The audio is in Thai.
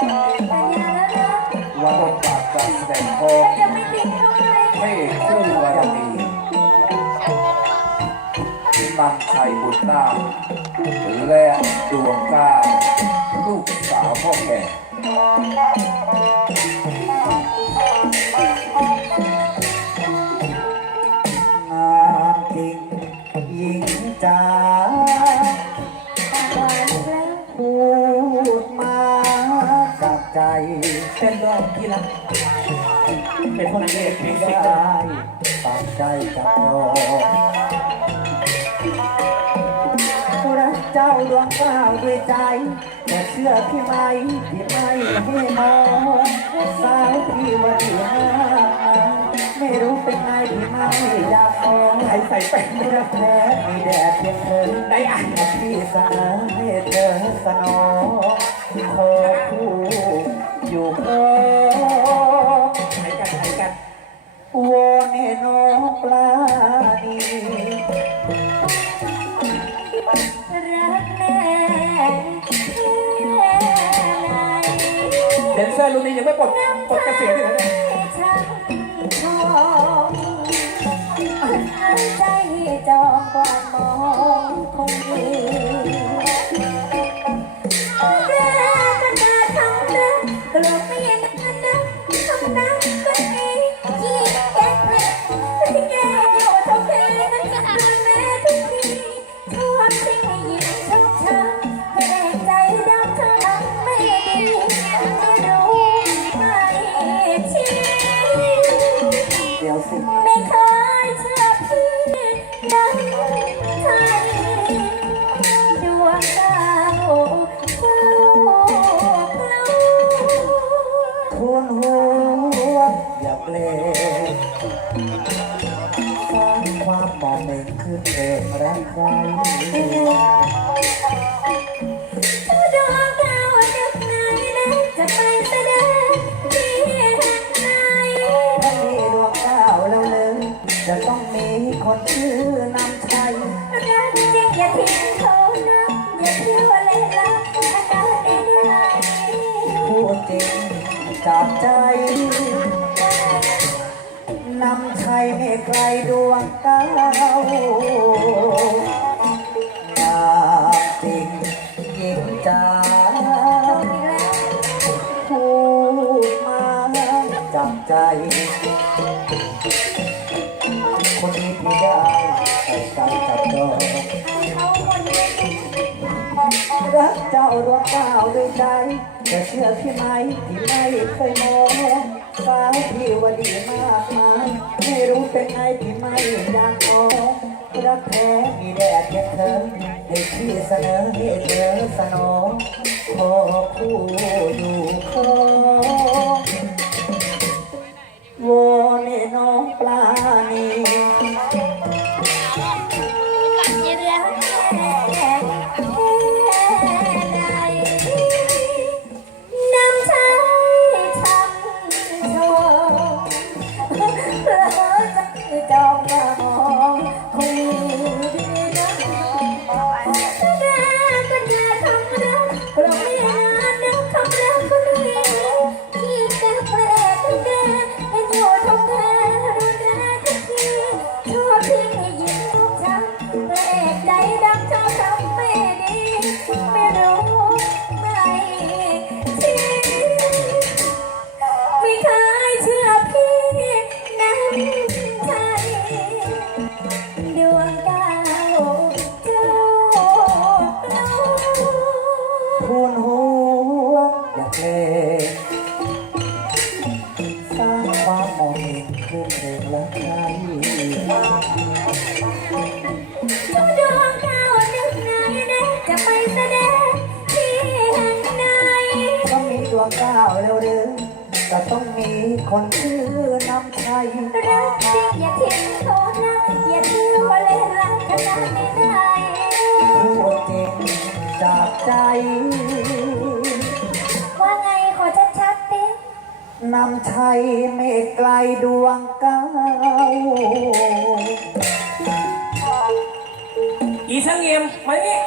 วันปากกันแต่งของจะไม่ติดเขามใคู่บารมีนำไข่บุตรนาและดวงกาลูกสาวพ่อแก่ เป็นรอบที่รักเป็นคนเอกเพลงไดสิก้ตามใจจับจอรักเจ้าดวงก้าด้วยใจแต่เชื่อพี่ไหมพี่ไม่ให้มองสาวพี่ว่าดีมากไม่รู้เป็นไงพี่ไม่อยากมองใครใส่แป้งไม่รักแท้มีแดดเพียงเธอได้อ่านพี่สนอให้เธอสนอง วอนให้น้องปลานีรักแม่แค่ไหนเดนเซอร์รุ่นนี้ยังไม่ปลดปลดเกษียณอยู่นะเนี่ยฉันชอบใจจองก่อนมอง จะต้องมีคนชื่อนำชัยรักจริงอย่าทิ้งเขานะอย่าที่ยวเล่นลับอันนั้นเองไหนพูดจริงจากใจนำชัยไม่ไกลดวงดา ใจ คนนี้พี่ได้ใส่ใจจับจองเขาคนนี้รักเจ้าด้วยใจแต่เชื่อพี่ไหมที่ไม่เคยมองสาพี่ว่าดีมากมายไม่รู้เป็นไงที่ไม่อยากมองรักแท้มีแดดเพียงเธอให้พี่เสนอให้เธอสนองขอคู่อยู่ นถ้ามีดวงดาวแล้วหรือจะต้องมีคนชื่อน้ำชัยรักจริงอย่าทิ้งเขานะอย่าทิ้งว่าเล่นรักกันไม่ได้พูดจริงจากใจ นำชัยไม่ไกลดวงเก้าอีสังเงียมมานี่